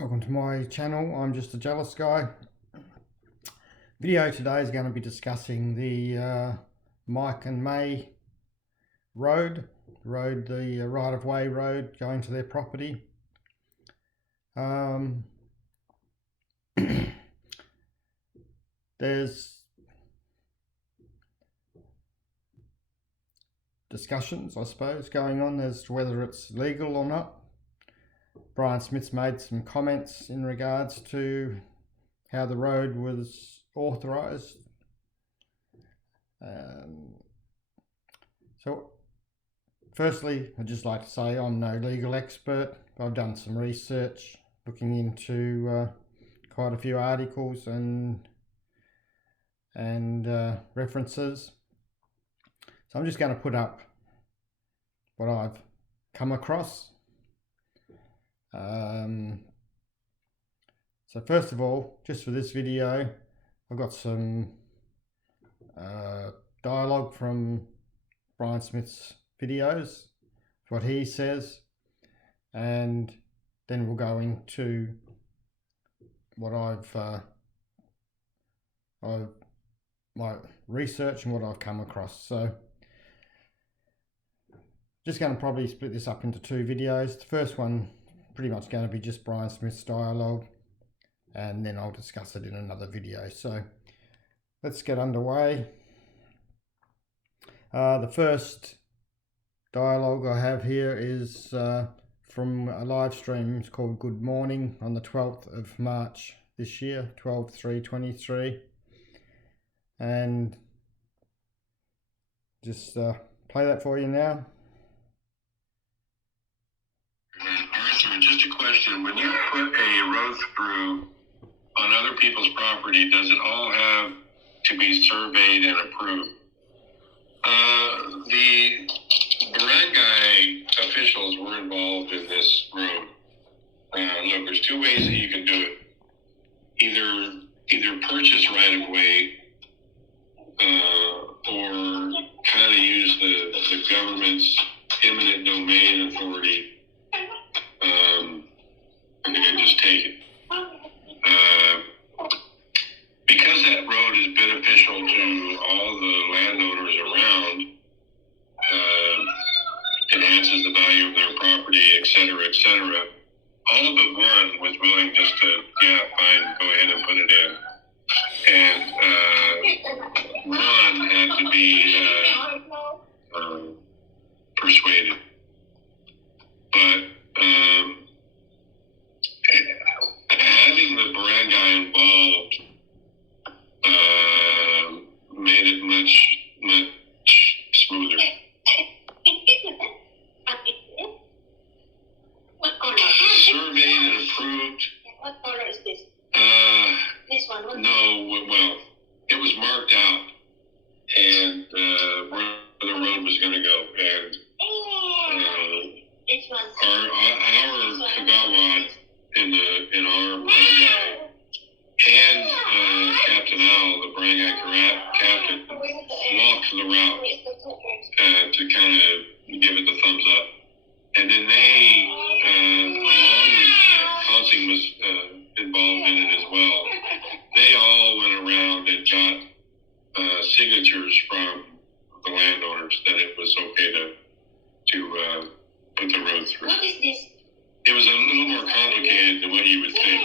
Welcome to my channel. I'm just a jealous guy. Video today is going to be discussing the Mike and Mae road, the right-of-way road going to their property. There's discussions, I suppose, going on as to whether it's legal or not. Brian Smith's made some comments in regards to how the road was authorised. So firstly, I'd just like to say I'm no legal expert. I've done some research looking into quite a few articles and references. So I'm just going to put up what I've come across. So first of all, just for this video, I've got some dialogue from Brian Smith's videos, what he says, and then we'll go into what my research and what I've come across. So just going to probably split this up into two videos. The first one pretty much going to be just Brian Smith's dialogue, and then I'll discuss it in another video. So let's get underway. The first dialogue I have here is from a live stream. It's called Good Morning on the 12th of March this year, 12/3/23, and just play that for you now. Arthur, just a question. When you put a road through on other people's property, does it all have to be surveyed and approved? The Barangay officials were involved in this road. Look, there's two ways that you can do it. Either purchase right of way, or kind of use the government's eminent domain authority, and just take it. Because that road is beneficial to all the landowners around, enhances the value of their property, etc., etc., all but one was willing just to, yeah, fine, go ahead and put it in. And one had to be persuaded. But having the Barangay involved made it much smoother. Surveyed and approved. What color is this? This one? No, well, it was marked out, and where the road was going to go, and our Kagawad in our Barangay, and Captain Al, the Barangay captain, walked the route to kind of give it the thumbs up. And then they, along with Consing was involved in it as well, they all went around and got signatures from the landowners that it was okay to put the road through. What is this? It was a little more complicated than what you would think.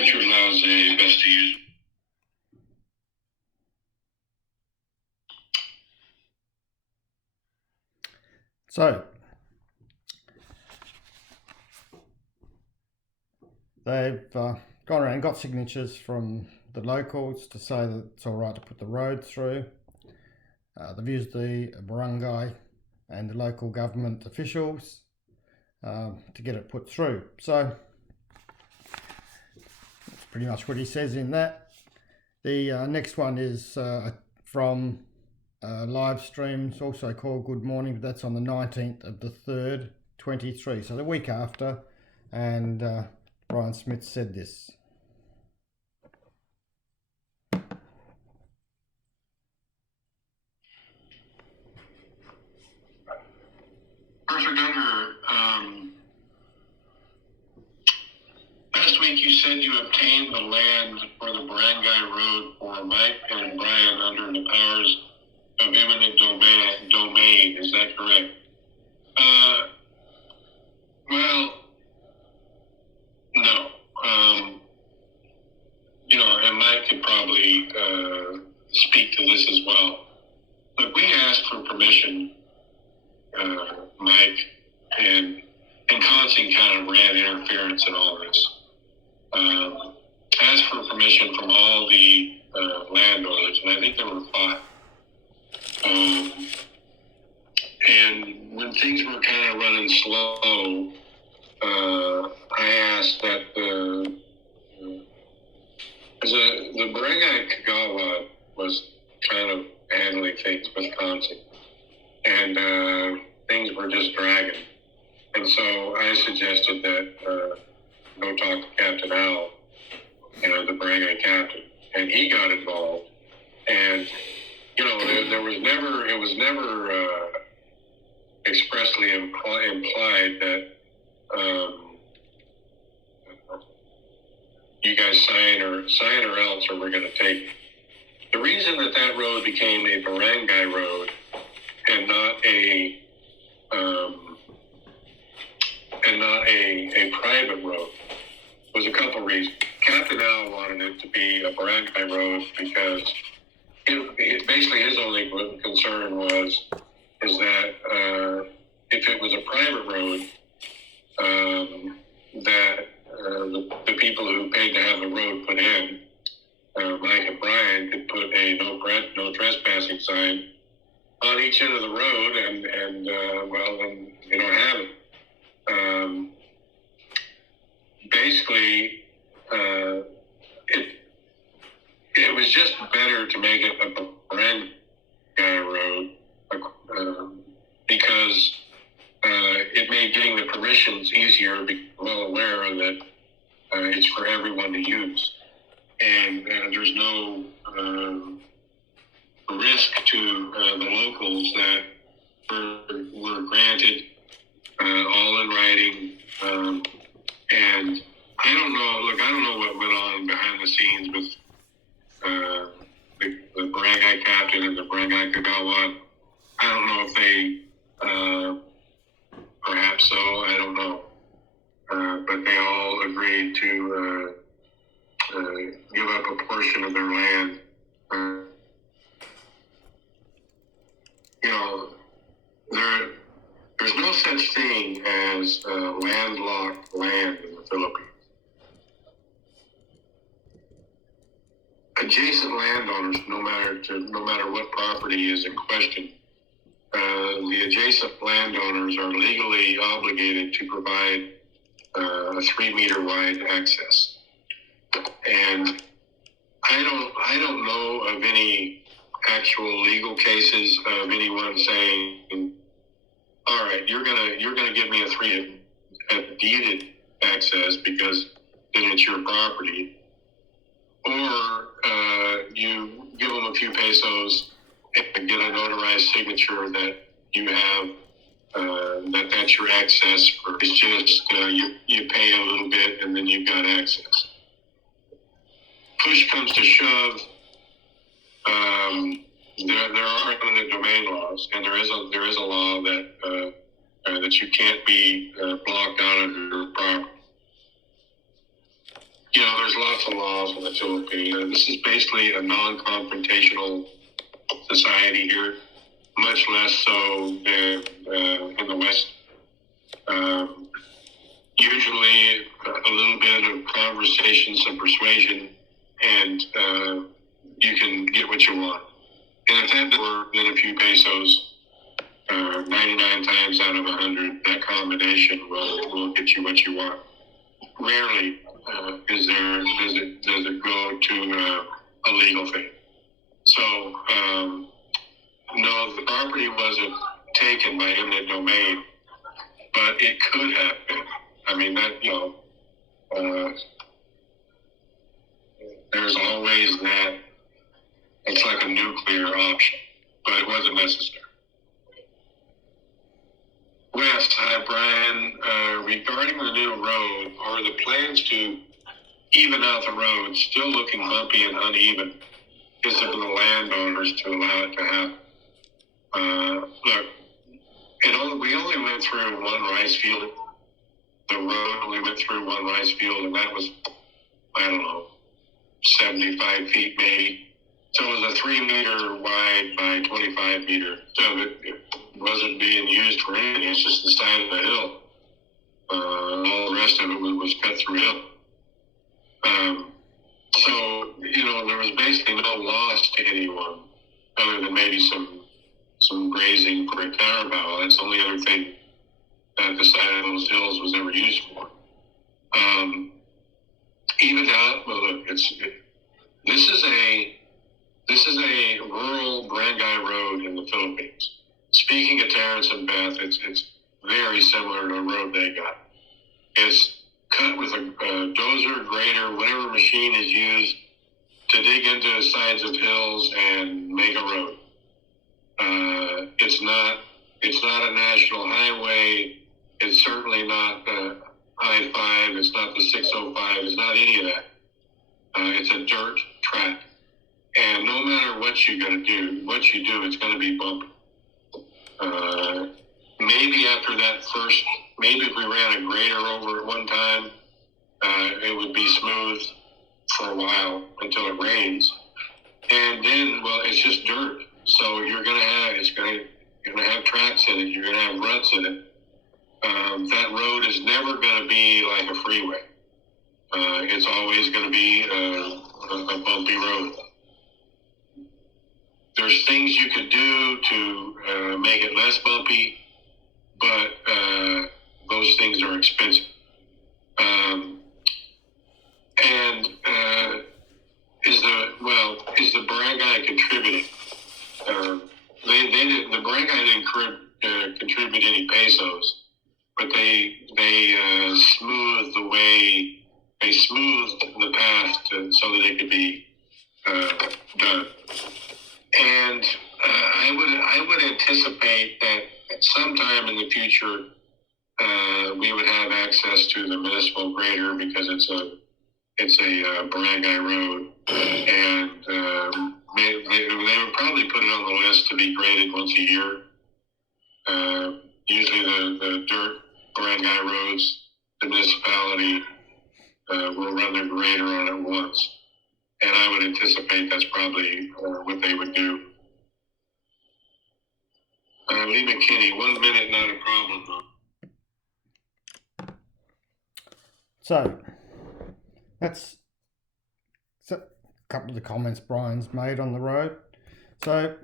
Which allows a best to use. So they've gone around and got signatures from the locals to say that it's all right to put the road through. They've used the barangay and the local government officials to get it put through. So that's pretty much what he says in that. The next one is from live streams, also called Good Morning, but that's on the 19th of the 3rd, 23, so the week after, and Brian Smith said this. Dr. Duggar, last week you said you obtained the land for the Barangay Road for Mike and Brian under the powers of eminent domain. Is that correct? Well, no. And Mike could probably speak to this as well. Look, we asked for permission, Mike, and Consing kind of ran interference in all this. Asked for permission from all the landowners, and I think there were 5. And when things were kind of running slow, I asked that the Barangay Kagawa was kind of handling things with Consing, and things were just dragging. And so I suggested that go talk to Captain Al, the Barangay captain, and he got involved. And it was never expressly implied that you guys sign or else, or we're going to take. The reason that road became a barangay road and not a private road was a couple reasons. Captain Al wanted it to be a barangay road because basically his only concern is that if it was a private road, that the people who paid to have the road put in, Mike and Brian, could put a no trespassing sign on each end of the road, and then you don't have it. Basically, it was just better to make it a barangay road because it made getting the permissions easier, being well aware that it's for everyone to use. And there's no risk to the locals that were granted all in writing. And I don't know what went on behind the scenes with the Barangay captain and the Barangay Kagawa. I don't know if they, perhaps so, I don't know. But they all agreed to give up a portion of their land. There's no such thing as landlocked land in the Philippines. Adjacent landowners, no matter what property is in question, the adjacent landowners are legally obligated to provide a 3-meter wide access. And I don't know of any actual legal cases of anyone saying, all right, you're gonna give me a deeded access because then it's your property, or you give them a few pesos and get a notarized signature that you have that's your access, or it's just you pay a little bit and then you've got access. Push comes to shove, there are eminent domain laws, and there is a law that you can't be blocked out of your property. There's lots of laws in the Philippines. This is basically a non-confrontational society here, much less so than in the West. Usually a little bit of conversation, some persuasion, and you can get what you want. And if that were then a few pesos, 99 times out of 100, that combination will get you what you want. Rarely does it go to a legal thing. So no, the property wasn't taken by eminent domain, but it could have been. I mean, there's always that. It's like a nuclear option, but it wasn't necessary. Well, Wes, hi Brian. Regarding the new road, are the plans to even out the road still looking bumpy and uneven? Is it for the landowners to allow it to happen? Look, we only went through one rice field. The road only went through one rice field, and that was, I don't know, 75 feet maybe. So it was a 3 meter wide by 25 meter. So it wasn't being used for anything. It's just the side of the hill. All the rest of it was cut through hill. So, there was basically no loss to anyone other than maybe some grazing for a caravel. That's the only other thing that the side of those hills was ever used for. Even out, well, look, this is a rural barangay road in the Philippines. Speaking of Terrence and Beth, it's very similar to a road they got. It's cut with a dozer, grader, whatever machine is used to dig into the sides of hills and make a road. It's not a national highway. It's certainly not the I-5. It's not the 605. It's not any of that. It's a dirt track. And no matter what you're going to do, it's going to be bumpy. Maybe after that maybe if we ran a grader over it one time, it would be smooth for a while until it rains. And then, well, it's just dirt. So you're going to have tracks in it. You're going to have ruts in it. That road is never going to be like a freeway. It's always going to be a bumpy road. There's things you could do to make it less bumpy, but those things are expensive. Is the barangay contributing? The barangay didn't contribute any pesos, but they smoothed the path so that it could be done. And I would anticipate that at some time in the future we would have access to the municipal grader because it's a barangay road, and they would probably put it on the list to be graded once a year. Usually the dirt barangay roads, the municipality will run their grader on it once. And I would anticipate that's probably what they would do. Lee McKinney, 1 minute, not a problem. So, that's a couple of the comments Brian's made on the road. So,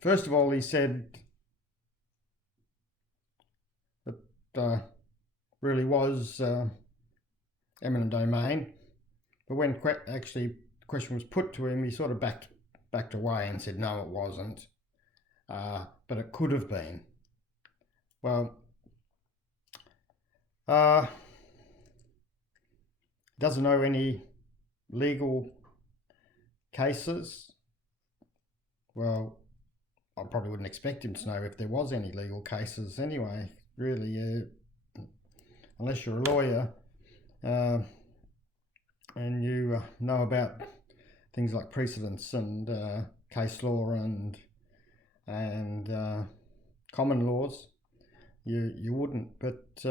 first of all, he said that really was eminent domain, but when actually the question was put to him, he sort of backed away and said no, it wasn't, but it could have been. Well, doesn't know any legal cases. Well, I probably wouldn't expect him to know if there was any legal cases anyway, really, unless you're a lawyer and you know about things like precedents and case law and common laws. You wouldn't, but it's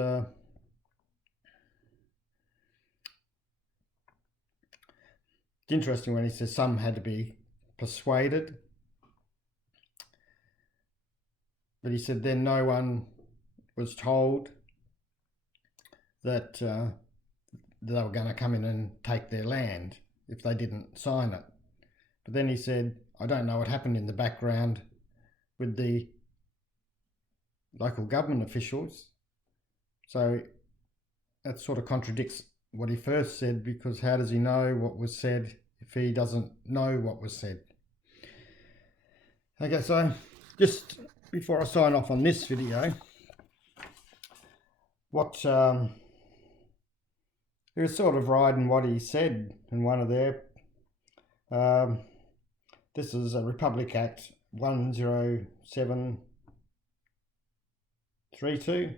interesting when he says some had to be persuaded, but he said then no one was told that they were going to come in and take their land if they didn't sign it. But then he said, I don't know what happened in the background with the local government officials. So that sort of contradicts what he first said, because how does he know what was said if he doesn't know what was said? Okay, so just before I sign off on this video, what he was sort of riding what he said in one of their this is a Republic Act 107 432.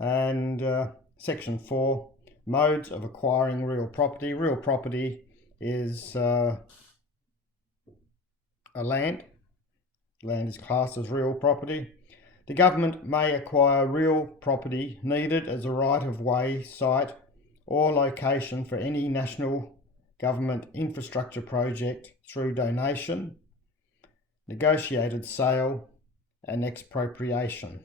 And section 4, modes of acquiring real property. Real property is a land. Land is classed as real property. The government may acquire real property needed as a right-of-way, site or location for any national government infrastructure project through donation, negotiated sale and expropriation.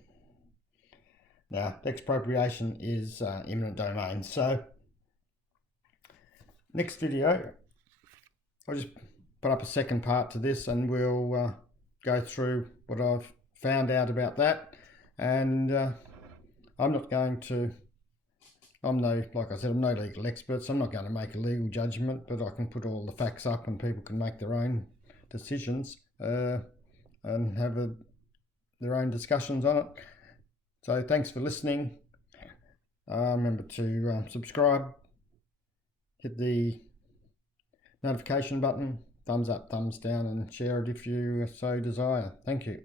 Now, expropriation is eminent domain. So, next video, I'll just put up a second part to this and we'll go through what I've found out about that. And I'm not going to, like I said, I'm no legal expert, so I'm not going to make a legal judgment, but I can put all the facts up and people can make their own decisions and have their own discussions on it. So thanks for listening. Remember to subscribe, hit the notification button, thumbs up, thumbs down, and share it if you so desire. Thank you.